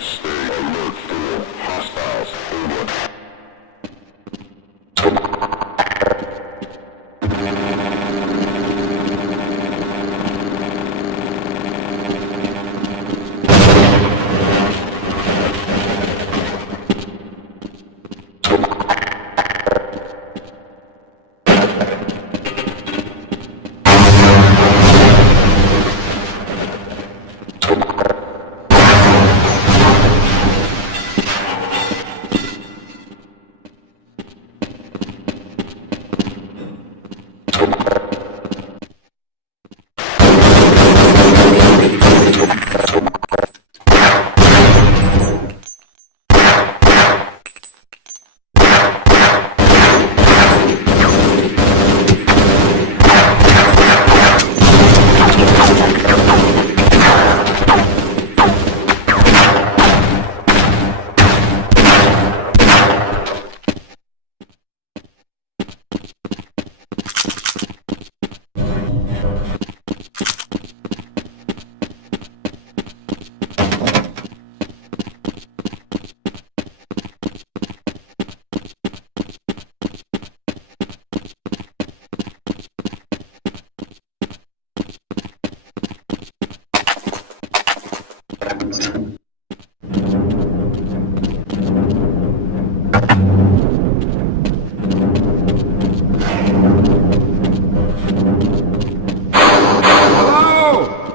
Stay alert for hostiles. Over.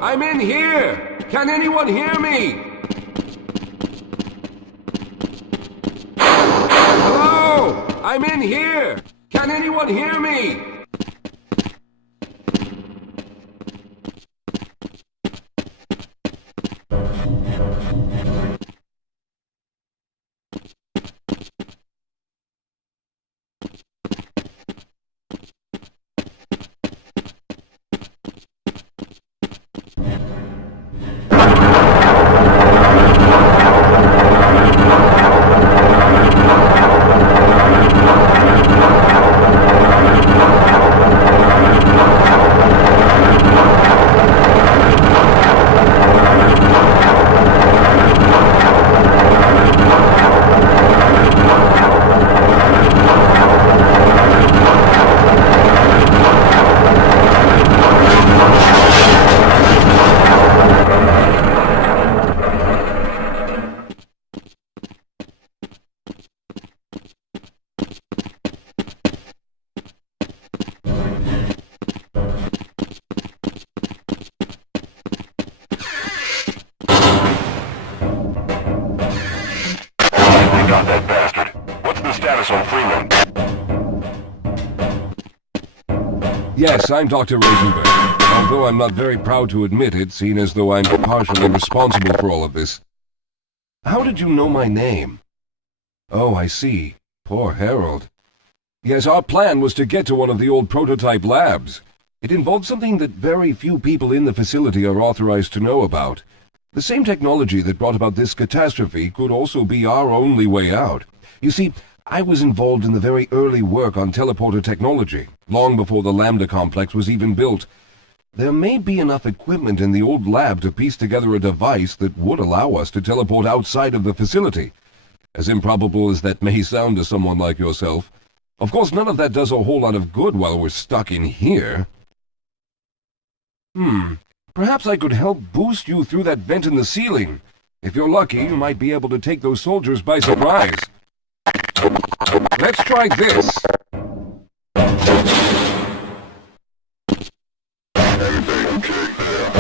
I'm in here! Can anyone hear me? Hello? I'm in here! Can anyone hear me? Got that bastard. What's the status on Freeman? Yes, I'm Dr. Rosenberg. Although I'm not very proud to admit it, seeing as though I'm partially responsible for all of this. How did you know my name? Oh, I see. Poor Harold. Yes, our plan was to get to one of the old prototype labs. It involved something that very few people in the facility are authorized to know about. The same technology that brought about this catastrophe could also be our only way out. You see, I was involved in the very early work on teleporter technology, long before the Lambda complex was even built. There may be enough equipment in the old lab to piece together a device that would allow us to teleport outside of the facility. As improbable as that may sound to someone like yourself. Of course, none of that does a whole lot of good while we're stuck in here. Perhaps I could help boost you through that vent in the ceiling. If you're lucky, you might be able to take those soldiers by surprise. Let's try this. Everything okay there?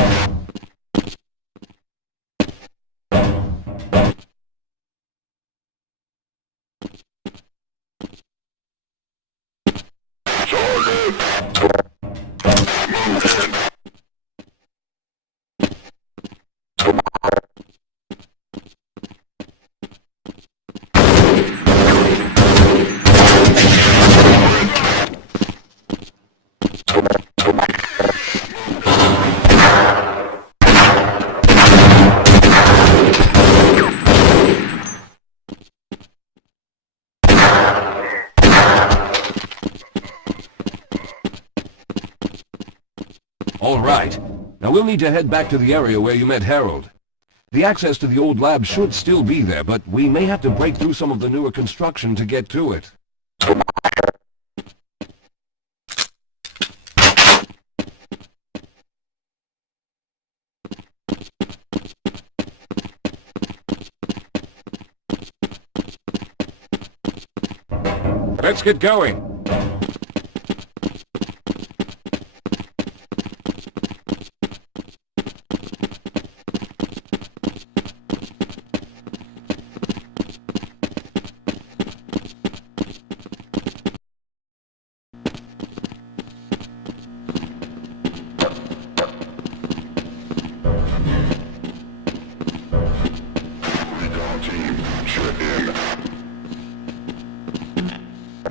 All right. Now we'll need to head back to the area where you met Harold. The access to the old lab should still be there, but we may have to break through some of the newer construction to get to it. Let's get going.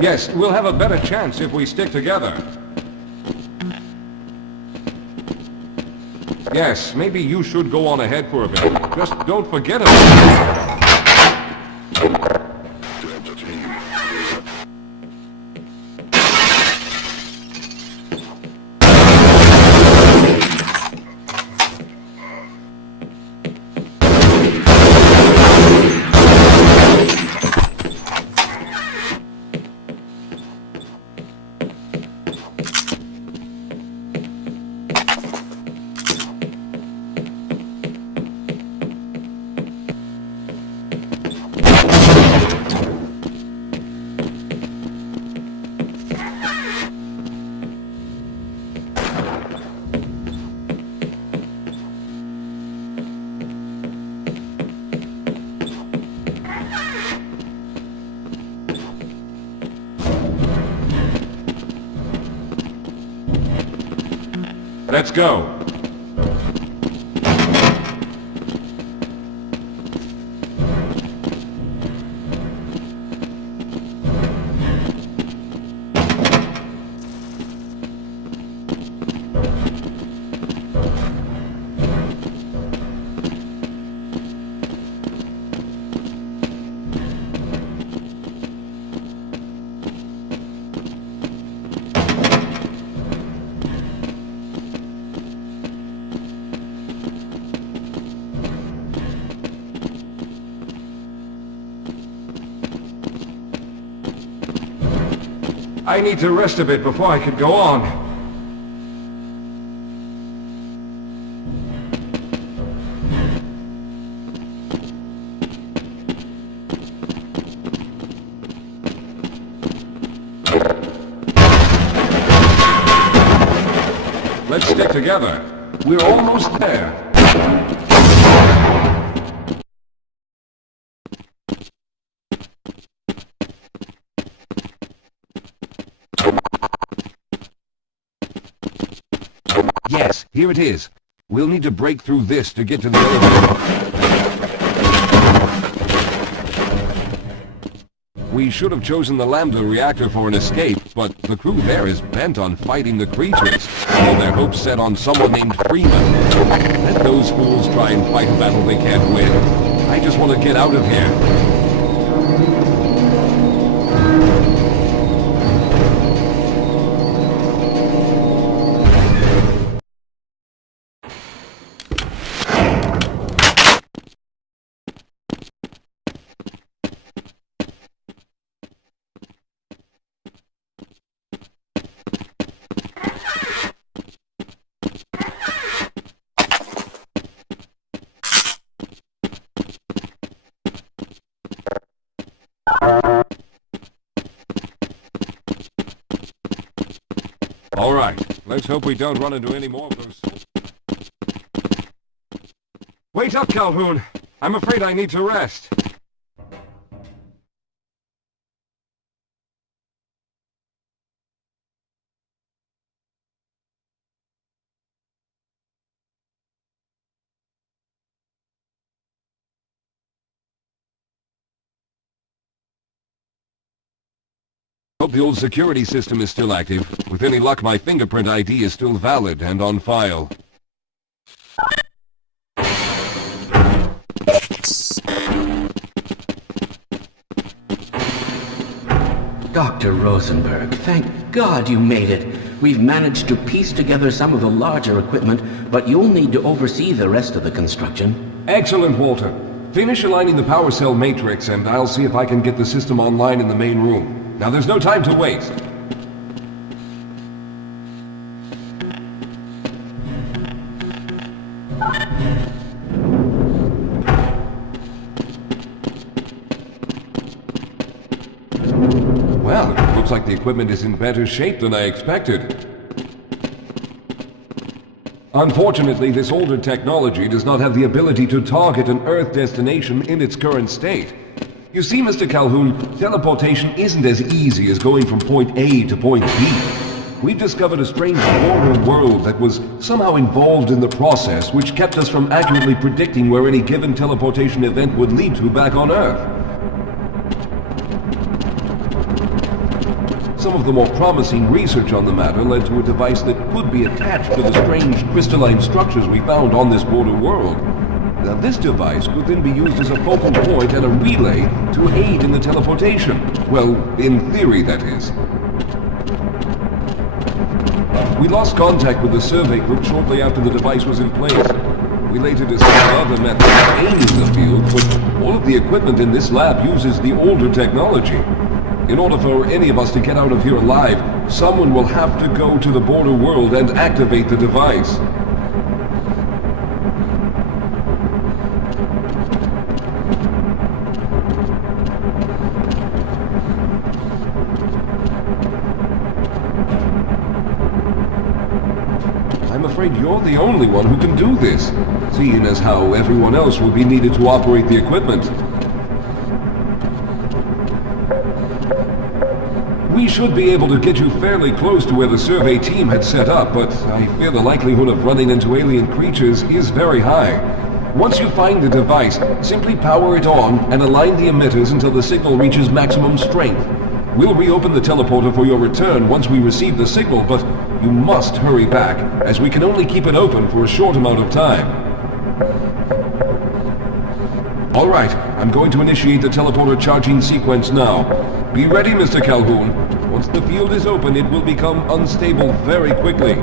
Yes, we'll have a better chance if we stick together. Yes, maybe you should go on ahead for a bit. Just don't forget about it. Delta team. Let's go. I need to rest a bit before I can go on. Let's stick together. We're almost there. Yes, here it is. We'll need to break through this to get to the elevator. We should have chosen the Lambda reactor for an escape, but the crew there is bent on fighting the creatures. All their hopes set on someone named Freeman. Let those fools try and fight a battle they can't win. I just want to get out of here. All right, let's hope we don't run into any more of those. Wait up, Calhoun. I'm afraid I need to rest. Hope the old security system is still active. With any luck, my fingerprint ID is still valid and on file. Dr. Rosenberg, thank God you made it. We've managed to piece together some of the larger equipment, but you'll need to oversee the rest of the construction. Excellent, Walter. Finish aligning the power cell matrix and I'll see if I can get the system online in the main room. Now there's no time to waste. Well, it looks like the equipment is in better shape than I expected. Unfortunately, this older technology does not have the ability to target an Earth destination in its current state. You see, Mr. Calhoun, teleportation isn't as easy as going from point A to point B. We've discovered a strange border world that was somehow involved in the process, which kept us from accurately predicting where any given teleportation event would lead to back on Earth. Some of the more promising research on the matter led to a device that could be attached to the strange crystalline structures we found on this border world. Now, this device could then be used as a focal point and a relay to aid in the teleportation. Well, in theory, that is. We lost contact with the survey group shortly after the device was in place. We later discovered other methods of aiding the field, but all of the equipment in this lab uses the older technology. In order for any of us to get out of here alive, someone will have to go to the border world and activate the device. I'm afraid you're the only one who can do this, seeing as how everyone else will be needed to operate the equipment. We should be able to get you fairly close to where the survey team had set up, but I fear the likelihood of running into alien creatures is very high. Once you find the device, simply power it on and align the emitters until the signal reaches maximum strength. We'll reopen the teleporter for your return once we receive the signal, but you must hurry back, as we can only keep it open for a short amount of time. All right, I'm going to initiate the teleporter charging sequence now. Be ready, Mr. Calhoun. Once the field is open, it will become unstable very quickly.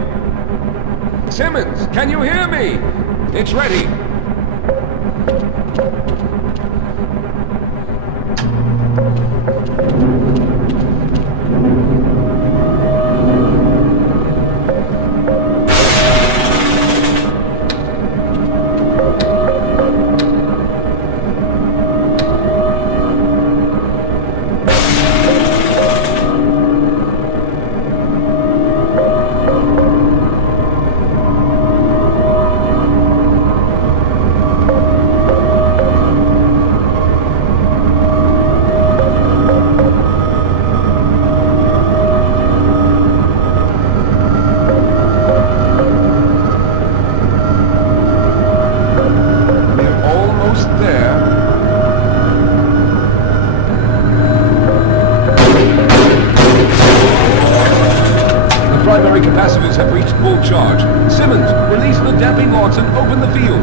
Simmons, can you hear me? It's ready. Capacitors have reached full charge. Simmons, release the damping locks and open the field.